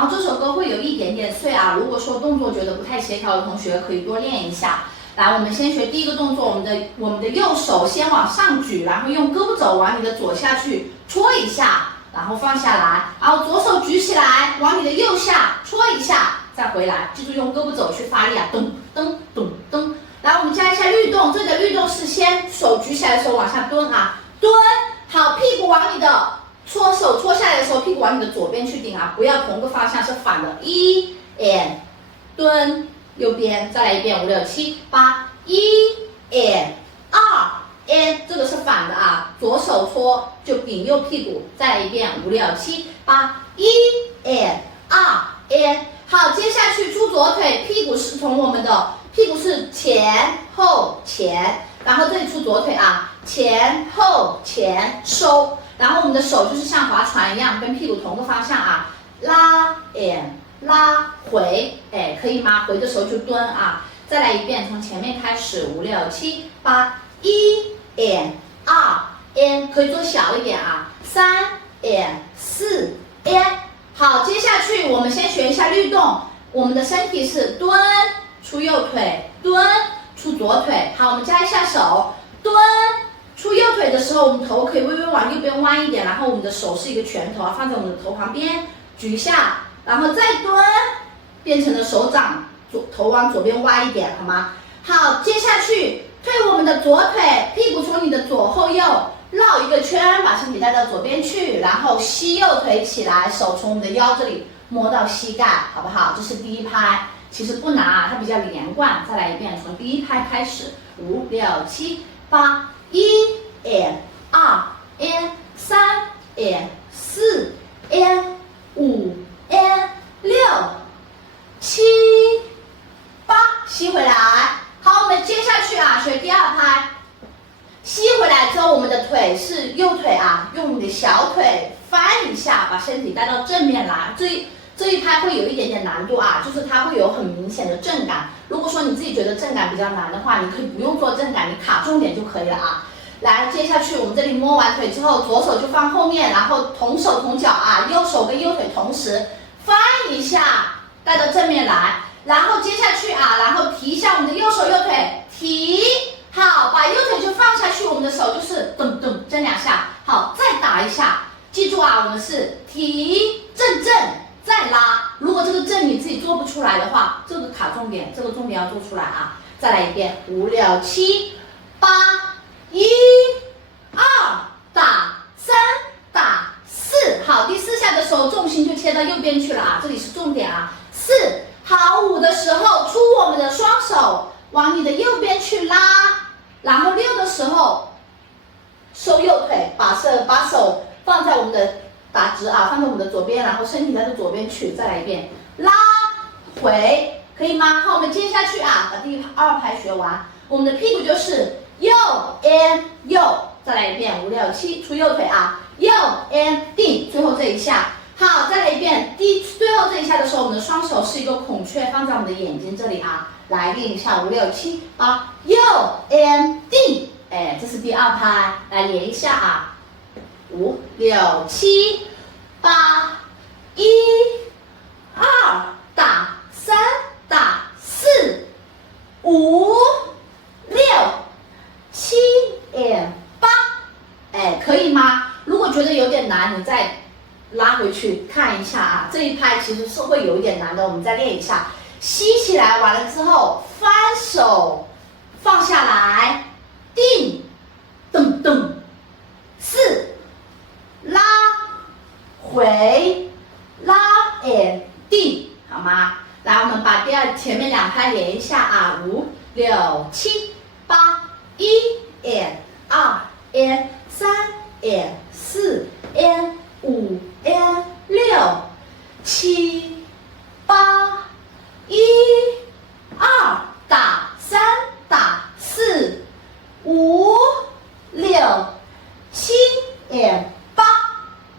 然后这首歌会有一点点碎啊，如果说动作觉得不太协调的同学可以多练一下。来，我们先学第一个动作，我们的右手先往上举，然后用胳膊肘往你的左下去戳一下，然后放下来，然后左手举起来，往你的右下戳一下，再回来，记住用胳膊肘去发力啊，咚咚咚咚。来，我们加一下律动，这里的律动是先手举起来的时候往下蹲啊，蹲，好，屁股往你的手戳下来的时候，屁股往你的左边去顶啊，不要同个方向，是反的。1 and 蹲，右边，再来一遍，5、6、7、8，1 and 2 and 这个是反的啊，左手戳就顶右屁股，再来一遍，5、6、7、8，1 and 2 and 好，接下去出左腿，屁股是从我们的屁股是前后前，然后这里出左腿啊，前后前收。然后我们的手就是像划船一样，跟屁股同个方向啊，拉 and 拉回，哎，可以吗？回的时候就蹲啊。再来一遍，从前面开始，5、6、7、8，1 and 2 and 可以做小一点啊，3 and 4 and 好，接下去我们先学一下律动，我们的身体是蹲出右腿，蹲出左腿，好，我们加一下手，蹲。出右腿的时候，我们头可以微微往右边弯一点，然后我们的手是一个拳头啊，放在我们的头旁边，举一下，然后再蹲，变成了手掌，头往左边歪一点，好吗？好，接下去推我们的左腿，屁股从你的左后右绕一个圈，把身体带到左边去，然后吸右腿起来，手从我们的腰这里摸到膝盖，好不好？这是第一拍，其实不难啊，它比较连贯。再来一遍，从第一拍开始，5、6、7、8。1 and 2 and 3 and 4 and 5 and 6 7 8，吸回来。好，我们接下去啊，学第二拍。吸回来之后，我们的腿是右腿啊，用你的小腿翻一下，把身体带到正面来。这一拍会有一点点难度啊，就是它会有很明显的正感。如果说你自己觉得正感比较难的话，你可以不用做正感，你卡重点就可以了啊。来，接下去我们这里摸完腿之后，左手就放后面，然后同手同脚啊，右手跟右腿同时翻一下，带到正面来。然后接下去啊，然后提一下我们的右手右腿，提，好，把右腿就放下去，我们的手就是噔噔震2下，好，再打一下。记住啊，我们是提正正再拉。如果这个正你自己做不出来的话，这个卡重点，这个重点要做出来啊。再来一遍，5、6、7、8。1、2打3打4，好，第4下的时候重心就切到右边去了啊，这里是重点啊。4，好，5的时候出我们的双手往你的右边去拉，然后6的时候收右腿，把手放在我们的打直啊，放在我们的左边，然后身体带到左边去，再来一遍，拉回，可以吗？好，我们接下去啊，把第2拍学完，我们的屁股就是右 and 右，再来一遍，5、6、7，出右腿啊，右 and 定，最后这一下，好，再来一遍，最后这一下的时候，我们的双手是一个孔雀，放在我们的眼睛这里啊，来练一下，5、6、7、8，右 and 定，哎，这是第2拍，来连一下啊，5、6、7、8，1、2打3打4、5、6、7 and 8，哎，可以吗？如果觉得有点难，你再拉回去看一下啊。这一拍其实是会有一点难的，我们再练一下。吸起来完了之后，翻手放下来，定，噔噔，4，拉回，拉 and 定，好吗？来，我们把前面2拍连一下啊，5、6、7、8。1 and 2 and 3 and 4 and 5 and 6 7 8 1 2打3打4 5 6 7 and 8，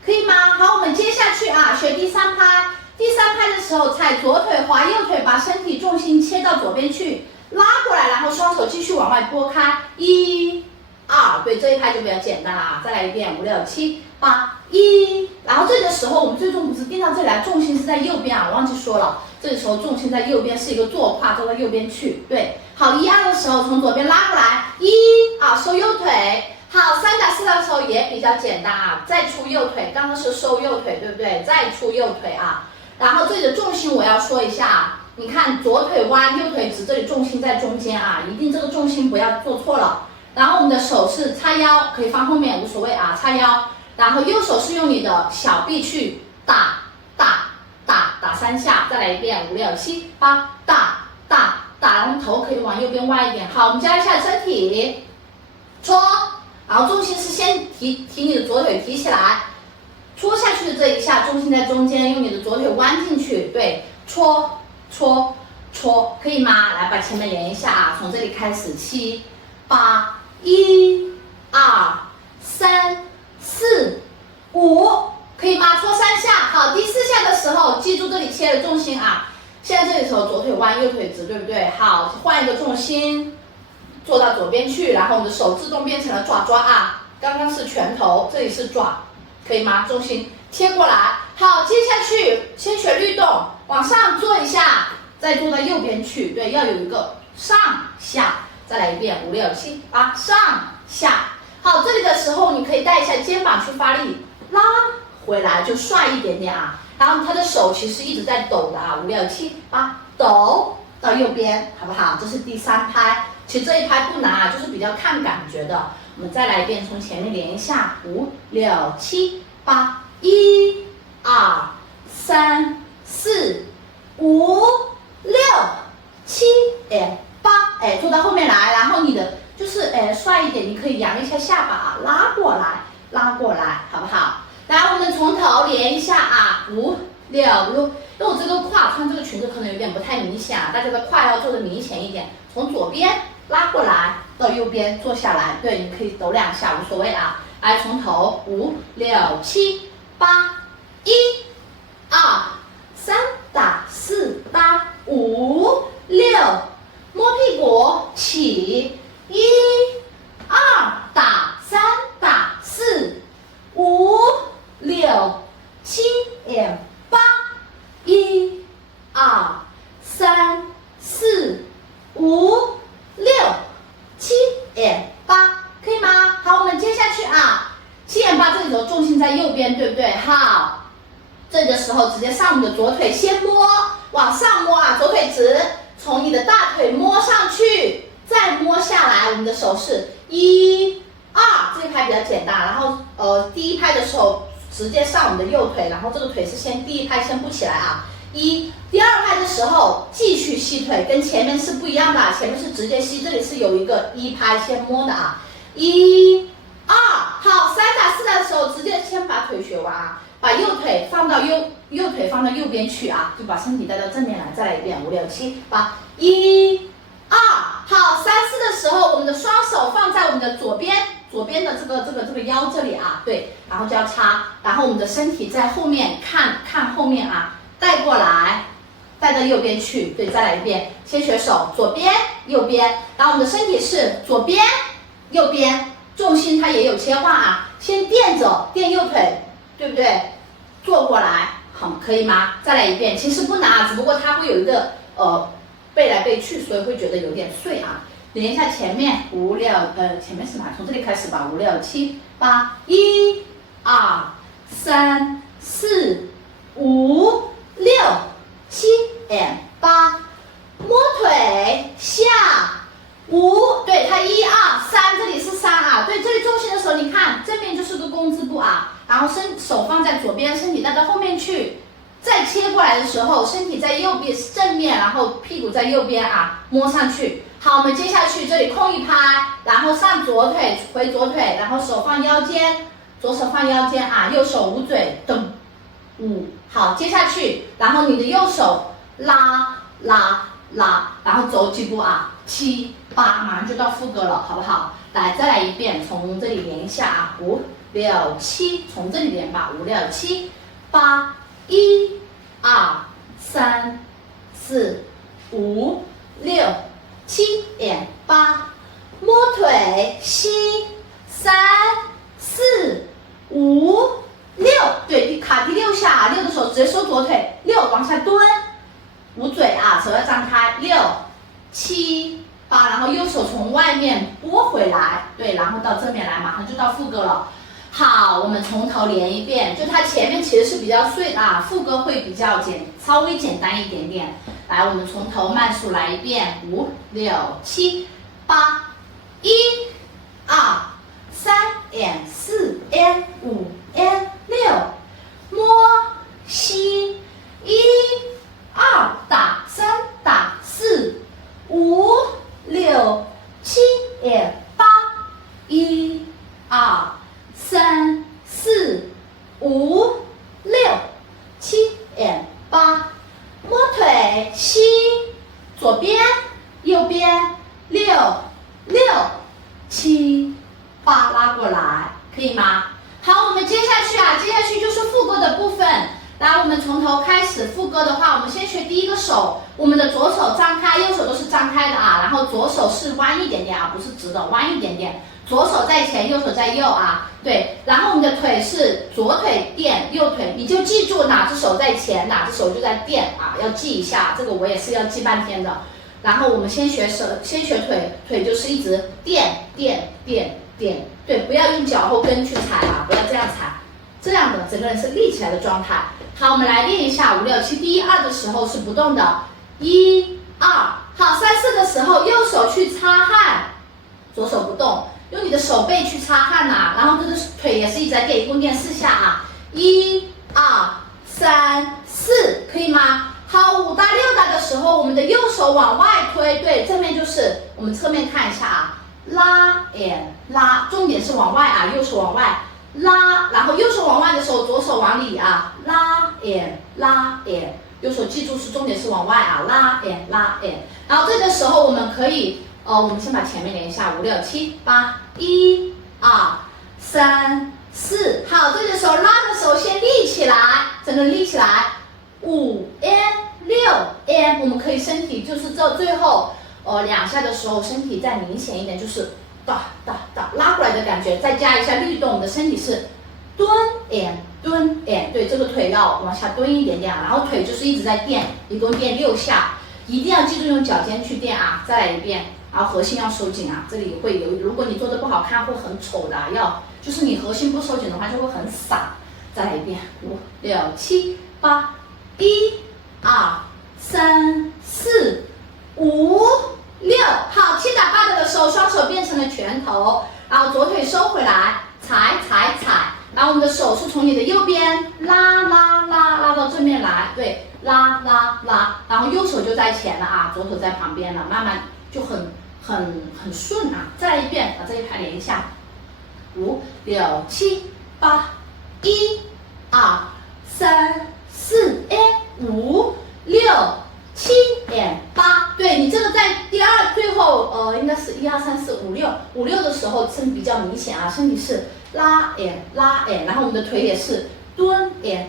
可以吗？好，我们接下去啊，学第3拍。第3拍的时候，踩左腿滑右腿，把身体重心切到左边去。拉过来，然后双手继续往外拨开，1、2好，对，这一拍就比较简单了啊。再来一遍，5、6、7、8、1。然后这个时候我们最终不是定到这里来，重心是在右边啊，我忘记说了，这个时候重心在右边是一个坐胯，坐到右边去。对，好，1、2的时候从左边拉过来，1啊，收右腿。好，3打4的时候也比较简单啊，再出右腿，刚刚是收右腿，对不对？再出右腿啊。然后这里的重心我要说一下啊。你看左腿弯，右腿直，这里重心在中间啊，一定这个重心不要做错了。然后我们的手是叉腰，可以放后面无所谓啊，叉腰。然后右手是用你的小臂去打3下，再来一遍，5、6、7、8，打，然后头可以往右边歪一点。好，我们加一下身体，搓，然后重心是先提你的左腿提起来，搓下去的这一下，重心在中间，用你的左腿弯进去，对，搓。可以吗？来把前面连一下啊，从这里开始，7、8、1、2、3、4、5，可以吗？搓3下。好，第4下的时候，记住这里切的重心啊。现在这里的时候，左腿弯，右腿直，对不对？好，换一个重心，做到左边去，然后我们的手自动变成了爪啊。刚刚是拳头，这里是爪，可以吗？重心切过来。好，接下去先学律动，往上做一下，再做到右边去。对，要有一个上下。再来一遍，5、6、7、8，上下。好，这里的时候你可以带一下肩膀去发力，拉回来就帅一点点啊。然后他的手其实一直在抖的啊，5、6、7、8，抖到右边，好不好？这是第3拍。其实这一拍不难啊，就是比较看感觉的。我们再来一遍，从前面连一下，5、6、7、8，1、2、3、4、5、6、7、8，做到后面来，然后你的就是帅一点，你可以扬一下下巴，拉过来，好不好？来，我们从头连一下啊，5、6，因为我这个胯穿这个裙子可能有点不太明显啊，大家的胯要做的明显一点，从左边拉过来到右边坐下来，对，你可以抖2下无所谓啊。来，从头5、6、7、8，1、2、3打4打5、6，摸屁股起，1、2打3打4、5、6、7、8，1、2、3、4、5、6、7、8，可以吗？好，我们接下去啊，7、8这里的重心在右边，对不对？好，这里的时候直接上我们的左腿，先摸，往上摸啊，左腿直，从你的大腿摸上去，再摸下来，我们的手是1、2，这一拍比较简单。然后第1拍的时候直接上我们的右腿，然后这个腿是先第1拍先不起来啊。第2拍的时候继续吸腿，跟前面是不一样的，前面是直接吸，这里是有一个1拍先摸的啊。1、2，好，3打4的时候直接先把腿学完啊，把右腿放到右边去啊，就把身体带到正面来。再来一遍，5、6、7、8，1、2，好，3、4的时候，我们的双手放在我们的左边的这个腰这里啊，对，然后交叉，然后我们的身体在后面看后面啊。带过来，带到右边去，对，再来一遍，先学手，左边、右边，然后我们的身体是左边、右边，重心它也有切换啊，先垫右腿，对不对？坐过来，好，可以吗？再来一遍，其实不难啊，只不过它会有一个背来背去，所以会觉得有点碎啊。连一下前面5、6，前面是哪？从这里开始吧，5、6、7、8，1、2、3、4、5、6、7、8，摸腿下5，对，它1、2、3，这里是3啊，对，这里重心的时候，你看正面就是个弓字步啊，然后手放在左边，身体带到后面去，再切过来的时候，身体在右边正面，然后屁股在右边啊，摸上去。好，我们接下去这里空1拍，然后上左腿回左腿，然后手放腰间，左手放腰间啊，右手捂嘴，噔5，好，接下去，然后你的右手拉，然后走几步啊，7、8，马上就到副歌了，好不好？来，再来一遍，从这里连一下啊，5、6、7，从这里连吧，5、6、7、8，1、2、3、4、5、6、7、8，摸腿吸3、4、5、6，对，卡第6下啊，6的时候直接收左腿，6往下蹲，捂嘴啊，手要张开，6、7、8，然后右手从外面拨回来，对，然后到正面来，马上就到副歌了。好，我们从头连一遍，就它前面其实是比较碎的啊，副歌会比较稍微简单一点点。来，我们从头慢速来一遍，5、6、7、8，1、2、3、4、5、6，摸吸，1、2，打3，打4、5、6、7、8，1、2、3、4、5、6、7、8，摸腿，吸，左边，右边，6、6、7、8，拉过来，可以吗？好，我们接下去就是副歌的部分。来，我们从头开始。副歌的话，我们先学第一个手，我们的左手张开，右手都是张开的啊，然后左手是弯一点点啊，不是直的，弯一点点。左手在前，右手在右啊，对。然后我们的腿是左腿垫，右腿，你就记住哪只手在前，哪只手就在垫啊，要记一下，这个我也是要记半天的。然后我们先学腿，腿就是一直垫，对，不要用脚后跟去踩啊，不要这样踩，这样的整个人是立起来的状态。好，我们来练一下5、6、7，第1、2的时候是不动的，1、2，好，3、4的时候右手去擦汗，左手不动，用你的手背去擦汗呐，然后这个腿也是一直在垫，一共垫4下啊，1、2、3、4，可以吗？好，5大6大的时候，我们的右手往外推，对，正面就是我们侧面看一下啊，拉拉，重点是往外啊，右手往外拉，然后右手往外的时候，左手往里啊，拉右手记住是重点是往外啊，拉然后这个时候我们可以，我们先把前面连一下，5、6、7、8，1、2、3、4，好，这个时候拉的时候先立起来，整个立起来，5、6，我们可以身体就是到最后2下的时候，身体再明显一点，就是哒拉过来的感觉，再加一下律动，我们的身体是蹲，对，这个腿要往下蹲一点点，然后腿就是一直在垫，一共垫6下，一定要记住用脚尖去垫啊，再来一遍，然后核心要收紧啊，这里会有，如果你做的不好看会很丑的，就是你核心不收紧的话就会很散，再来一遍，5、6、7、8，1、2、3、4、5、6，好，7打8的时候，双手变成了拳头，然后左腿收回来，踩，然后我们的手是从你的右边拉到正面来，对，拉，然后右手就在前了啊，左手在旁边了，慢慢就很顺啊。再来一遍，把这一排连一下，5、6、7、8，1、2、3、4、5、6、7、8，对，你这个在第2最后应该是1、2、3、4、5、6的时候身比较明显啊，身体是拉，然后我们的腿也是蹲，对，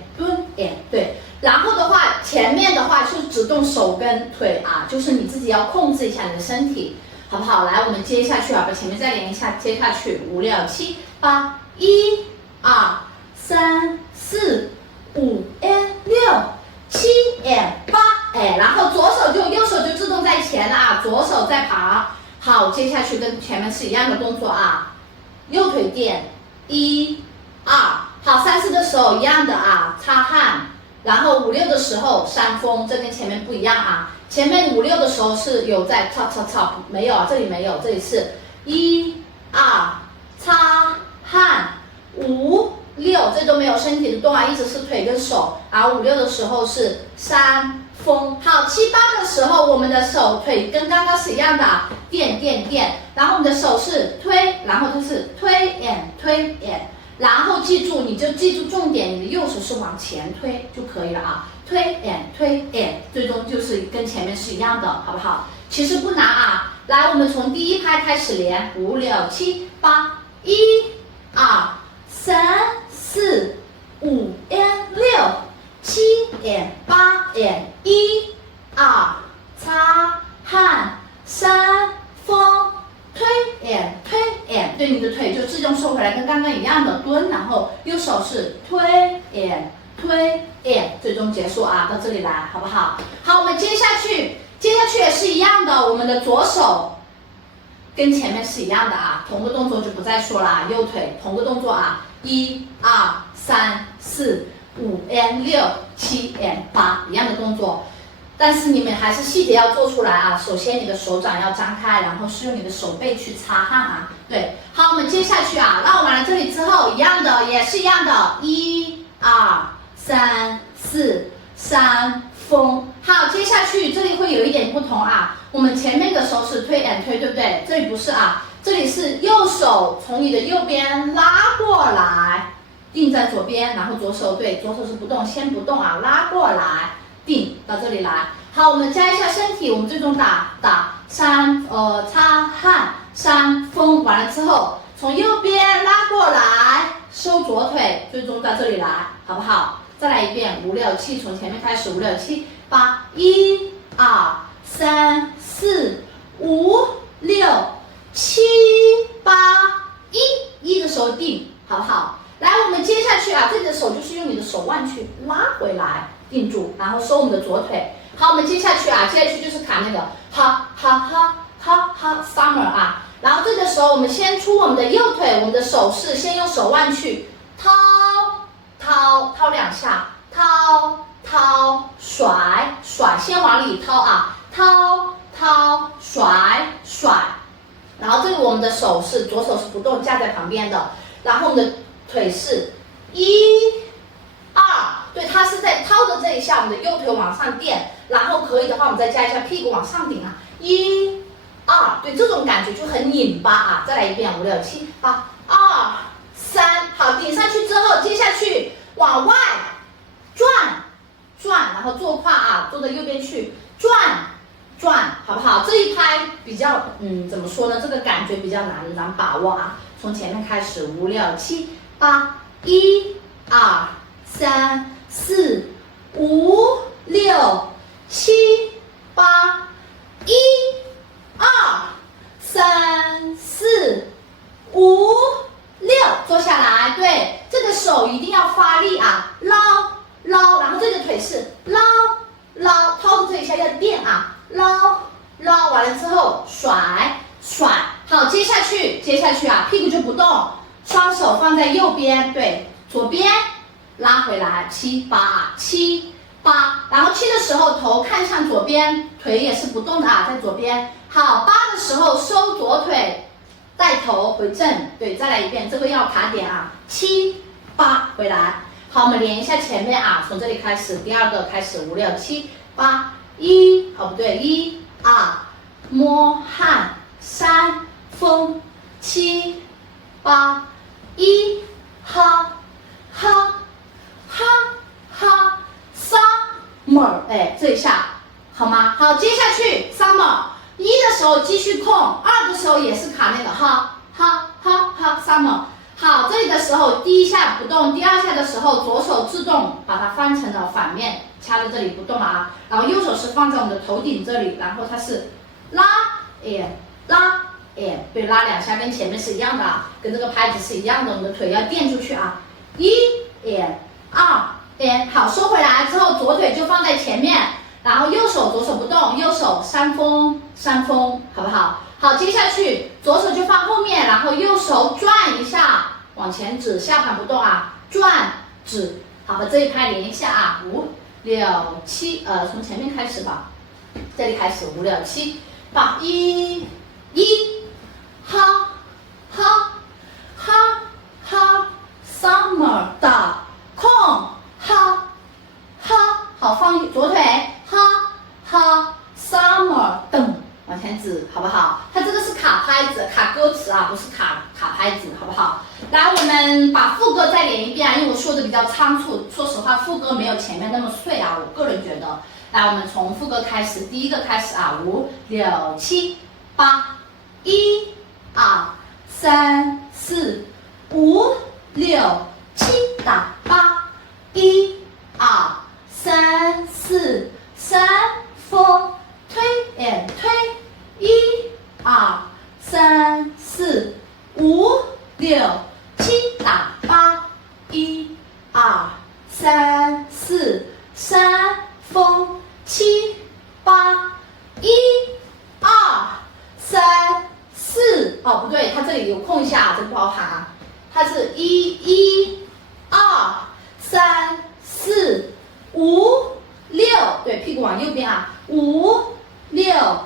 然后的话前面的话就只动手跟腿啊，就是你自己要控制一下你的身体，好不好？来，我们接下去啊，把前面再连一下，接下去5、6、7、8，1、2、3、4、5、6、7、8，然后右手就自动在前了啊，左手在旁。好，接下去跟前面是一样的动作啊，右腿垫，1、2，好，3、4的时候一样的啊，擦汗，然后5、6的时候扇风，这跟前面不一样啊，前面5、6的时候是有在擦，没有啊，这里没有，这里是1、2，擦汗，5、6，这都没有身体的动啊，一直是腿跟手，然后5、6的时候是扇风。好，7、8的时候，我们的手腿跟刚刚是一样的，垫，然后我们的手是推，然后就是推，然后你就记住重点，你的右手是往前推就可以了啊，推，最终就是跟前面是一样的，好不好？其实不难啊，来，我们从第1拍开始连，5、6、7、8，1、2、3、4、5、6、7、8，1、2，擦汗，扇风，推，对，你的腿就自动收手是推 and 推 and， 最终结束啊，到这里来，好不好？好，我们接下去也是一样的，我们的左手跟前面是一样的啊，同个动作就不再说了啊，右腿同个动作啊，1、2、3、4、5 and 6、7 and 8，一样的动作。但是你们还是细节要做出来啊！首先你的手掌要张开，然后是用你的手背去擦汗啊。对，好，我们接下去啊，绕完了这里之后，一样的，也是一样的，1、2、3、4、3风。好，接下去这里会有一点不同啊。我们前面的手是推 and 推，对不对？这里不是啊，这里是右手从你的右边拉过来，定在左边，然后左手对，左手是不动，先不动啊，拉过来。定到这里来，好，我们加一下身体，我们最终打3擦汗3风，完了之后从右边拉过来，收左腿，最终到这里来，好不好？再来一遍，5、6、7，从前面开始，5、6、7、8，1、2、3、4、5、6、7、8，一的时候定，好不好？来，我们接下去啊，这里的手就是用你的手腕去拉回来。定住，然后收我们的左腿。好，我们接下去啊，接下去就是卡那个哈哈哈哈哈 summer 啊。然后这个时候我们先出我们的右腿，我们的手势先用手腕去掏2下，掏甩，先往里掏啊，掏甩。然后这里我们的手是左手是不动架在旁边的，然后我们的腿是1、2。对，它是在掏的这一下，我们的右腿往上垫，然后可以的话，我们再加一下屁股往上顶啊，1、2，对，这种感觉就很拧巴啊。再来一遍，5、6、7、8、2、3，好，顶上去之后，接下去往外转，然后坐胯啊，坐到右边去转，好不好？这一拍比较，怎么说呢？这个感觉比较难把握啊。从前面开始，5、6、7、8、1、2、3、4、5、6、7、8、1、2、3、4、5、6，坐下来。对，这个手一定要发力啊，捞，然后这个腿是捞，掏的这一下要垫啊，捞完了之后甩。好，接下去啊，屁股就不动，双手放在右边，对，左边。拉回来7、8，然后7的时候头看向左边，腿也是不动的啊，在左边。好，8的时候收左腿，带头回正，对，再来一遍，这个要卡点啊，7、8回来。好，我们连一下前面啊，从这里开始，第二个开始，5、6、7、8、1，不对，1、2，摸汗3风7、8、1哈。summer， 这一下好吗？好，接下去 summer 1的时候继续空，2的时候也是卡那个哈 summer。好，这里的时候第一下不动，第二下的时候左手自动把它翻成了反面，掐在这里不动了啊。然后右手是放在我们的头顶这里，然后它是拉对，拉2下，跟前面是一样的啊，跟这个拍子是一样的，我们的腿要垫出去啊，1 2 好，收回来之后，左腿就放在前面，然后右手左手不动，右手3风，好不好？好，接下去左手就放后面，然后右手转一下，往前指，下盘不动啊，转指，好，和这一拍连一下啊，5、6、7，从前面开始吧，这里开始5、6、7、8、1哈 summer 的空哈，好，放左腿哈 summer 等往前指，好不好？它这个是卡拍子，卡歌词啊，不是卡拍子，好不好？来，我们把副歌再连一遍，因为我说的比较仓促，说实话，副歌没有前面那么碎啊，我个人觉得。来，我们从副歌开始，第一个开始啊，5、6、7、8、1、2、3、4、5、6、7打8、1、2、3、4、3风推 and 推，1、2、3、4、5、6、7打8、1。3、4、山峰7、8、1、2、3、4。哦，不对，它这里有空一下，这不好喊啊。它是1、2、3、4、5、6，对，屁股往右边啊，5、6、